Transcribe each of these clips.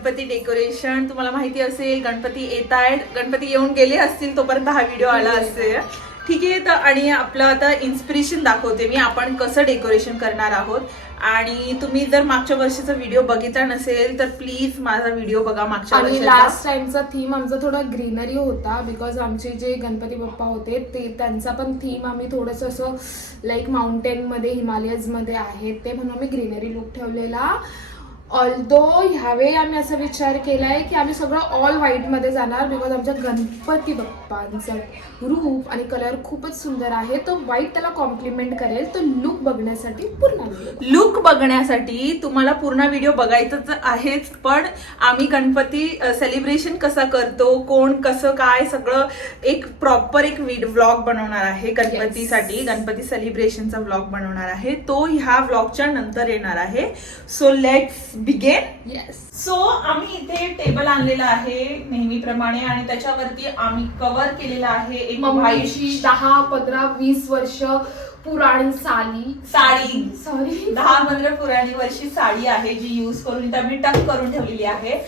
Ganpati decoration. तुम्हाला माहिती असेल गणपती येत आहेत, गणपती येऊन गेले असतील तोपर्यंत हा व्हिडिओ आला असेल. ठीक आहे. तर आणि आपलं आता इन्स्पिरेशन दाखवते मी, आपण कसं डेकोरेशन करणार आहोत. आणि तुम्ही जर मागच्या वर्षीचा व्हिडिओ बघितला नसेल तर प्लीज माझा व्हिडिओ बघा मागच्या आणि वर्षीचा. लास्ट टाइमचा थीम आमचा थोडा ग्रीनरी होता, बिकॉज आमचे जे गणपती बाप्पा होते ते त्यांचा पण थीम आम्ही थोडंसं असं लाईक माउंटेन मध्ये हिमालयज मध्ये आहेत ते, म्हणून आम्ही ग्रीनरी लुक ठेवलेला. ऑल्दो ह्यावेळी आम्ही असा विचार केलाय की आम्ही सगळं ऑल व्हाईट मध्ये जाणार, बिकॉज आमच्या गणपती बाप्पांचं रूप आणि कलर खूपच सुंदर आहे. तो व्हाईट त्याला कॉम्प्लिमेंट करेल. तो लुक बघण्यासाठी लुक बघण्यासाठी तुम्हाला पूर्ण व्हिडिओ बघायचंच आहेच. पण आम्ही गणपती सेलिब्रेशन कसं करतो, कोण कसं काय सगळं एक प्रॉपर एक व्लॉग बनवणार आहे गणपतीसाठी. गणपती सेलिब्रेशनचा व्लॉग बनवणार आहे, तो ह्या व्लॉगच्या नंतर येणार आहे. So let's begin. Yes. So आम्ही इथे टेबल आणलेला आहे नेहमीप्रमाणे आणि त्याच्यावरती आम्ही कव्हर केलेला आहे एक मम्मीची 10-15-20 वर्ष पुराणी साडी सॉरी 10-15 पुराणी वर्षी साडी आहे जी यूज करून इथं आम्ही टक करून ठेवलेली आहे.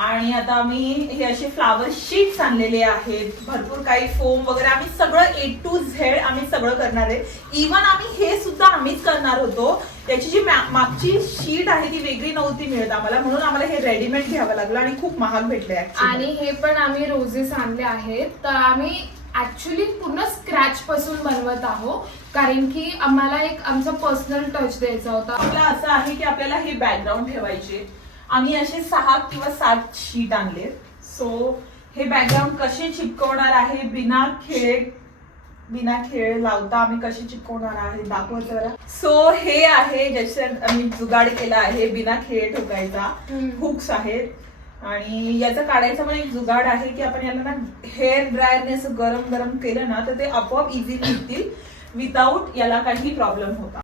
आणि आता आम्ही हे असे फ्लावर शीट्स आणलेले आहेत, भरपूर काही फोम वगैरे, आम्ही सगळं A to Z आम्ही सगळं करणार आहे. इव्हन आम्ही हे सुद्धा आम्हीच करणार होतो. त्याची जी मागची शीट आहे ती वेगळी नव्हती मिळत आम्हाला, म्हणून आम्हाला हे रेडीमेड घ्यावं लागलं आणि खूप महाग भेटले. आणि हे पण आम्ही रोजेस आणले आहेत. तर आम्ही ऍक्च्युली पूर्ण स्क्रॅच पासून बनवत आहोत, कारण की आम्हाला एक आमचा पर्सनल टच द्यायचा होता. आपला असं आहे की आपल्याला हे बॅकग्राऊंड ठेवायचे. आम्ही असे 6 किंवा 7 शीट आणले. सो हे बॅकग्राऊंड कसे चिपकवणार आहे बिना खेळ लावता आम्ही कसे चिपकवणार आहे दाखवत जरा. सो हे आहे ज्याच्या आम्ही जुगाड केला आहे बिना खेळ ठोकायचा. हुक्स आहेत आणि याचा काढायचा पण एक जुगाड आहे की आपण याला ना हेअर ड्रायरने असं गरम गरम केलं ना तर ते आपोआप इझिली निघतील, विदाऊट याला काही प्रॉब्लेम होता.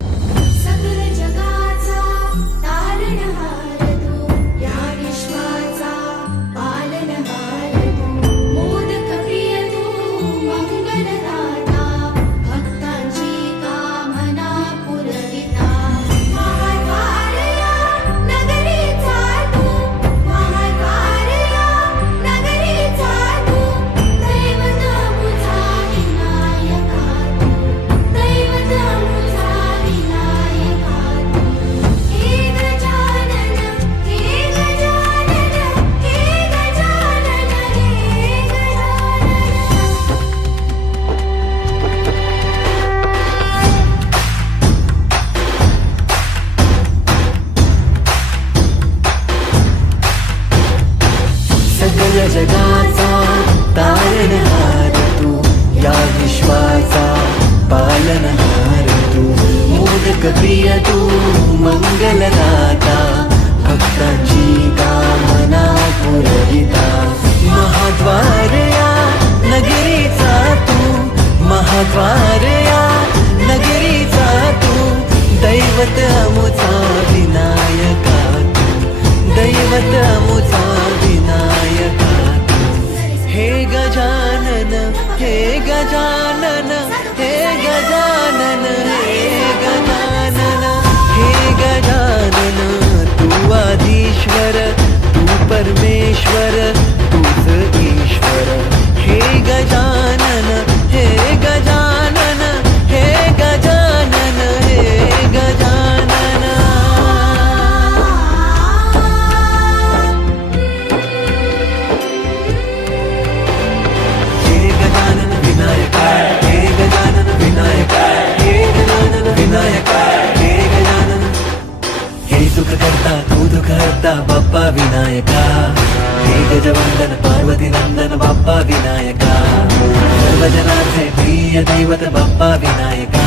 जगाचा तारणहार तू, या विश्वाचा पालनहार तू, मोदक प्रिय तू, मंगलदाता, भक्तांची कामना पुरविता. महाद्वार या नगरीचा तू, महाद्वार या नगरीचा तू, दैवत अमुचा विनायका तू, दैवत अमुचा विनायका. हे गजानन हे गजानन हे गजानन हे गजानन हे गजानन, तू आधीश्वर तू परमेश्वर तूच ईश्वर. हे गजानन हे गजानन हे गजानन हे गजानन. बाप्पा विनायका, हे गजवंदन पार्वती नंदन बाप्पा विनायका, सर्वजनांचे प्रिय दैवत बाप्पा विनायका.